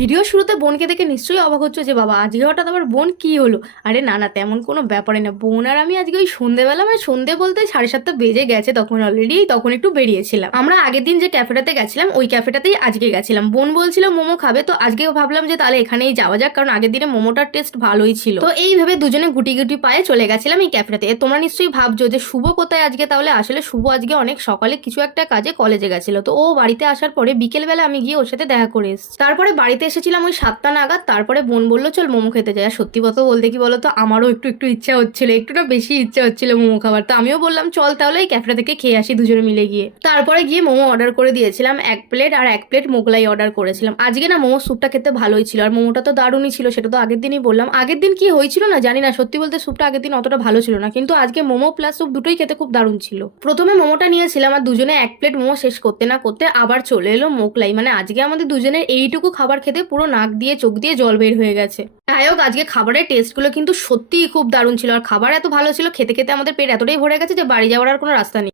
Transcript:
Video শুরুতে বোনকে দেখে নিশ্চয়ই অবাক হচ্ছে যে বাবা আজকে হঠাৎ আবার বোন কি হলো। আরে না না, তেমন কোনো ব্যাপারে না। বোন আর আমি আজকে ওই সন্ধ্যেবেলা, মানে সন্ধ্যে বলতে 7:30 বেজে গেছে তখন, অলরেডি তখন একটু বেরিয়েছিলাম। আমরা আগের দিন যে ক্যাফেটাতে গেছিলাম ওই ক্যাফেটাতেই আজকে গেছিলাম। বোন বলছিল মোমো খাবে, তো আজকে ভাবলাম যে তাহলে এখানেই যাওয়া যাক, কারণ আগের দিনে মোমোটার টেস্ট ভালোই ছিল। তো এইভাবে দুজনে গুটি গুটি পায়ে চলে গেছিলাম এই ক্যাফেটাতে। তোমরা নিশ্চয়ই ভাবছো যে শুভ কোথায় আজকে, তাহলে আসলে শুভ আজকে অনেক সকালে কিছু একটা কাজে কলেজে গেছিল, তো ও বাড়িতে আসার পরে বিকেলবেলা আমি গিয়ে ওর সাথে দেখা করে এসেছি। তারপরে বাড়িতে এসেছিলাম ওই 7টা নাগাদ। তারপরে বোন বললো চল মোমো খেতে যাই। আর সত্যি কথা বলতে কি বলতো, আমারও একটু একটু ইচ্ছা হচ্ছিল, একটুটা বেশি ইচ্ছা হচ্ছিল মোমো খাবার। তো আমিও বললাম চল তাহলে এই ক্যাফেটা থেকে খেয়ে আসি দুজনে মিলে গিয়ে। তারপরে গিয়ে মোমো অর্ডার করে দিয়েছিলাম 1 প্লেট, আর 1 প্লেট মোগলাই অর্ডার করেছিলাম। আজকে না মোমো স্যুপটা খেতে ভালোই ছিল, আর মোমোটা তো দারুণই ছিল, সেটা তো আগের দিনই বললাম। আগের দিন কি হয়েছিল না জানি না, সত্যি বলতে স্যুপটা আগের দিন অতটা ভালো ছিল না, কিন্তু আজকে মোমো প্লাস স্যুপ দুটোই খেতে খুব দারুণ ছিল। প্রথমে মোমোটা নিয়েছিলাম, আর দুজনে 1 প্লেট মোমো শেষ করতে না করতে আবার চলে এলো মোগলাই। মানে আজকে আমাদের দুজনের এইটুকু খাবার খেতে পুরো নাক দিয়ে চোখ দিয়ে জল বের হয়ে গেছে। যাই হোক, আজকে খাবারের টেস্টগুলো কিন্তু সত্যিই খুব দারুণ ছিল, আর খাবার এত ভালো ছিল, খেতে খেতে আমাদের পেট এতটাই ভরে গেছে যে বাড়ি যাওয়ার আর কোনো রাস্তা নেই।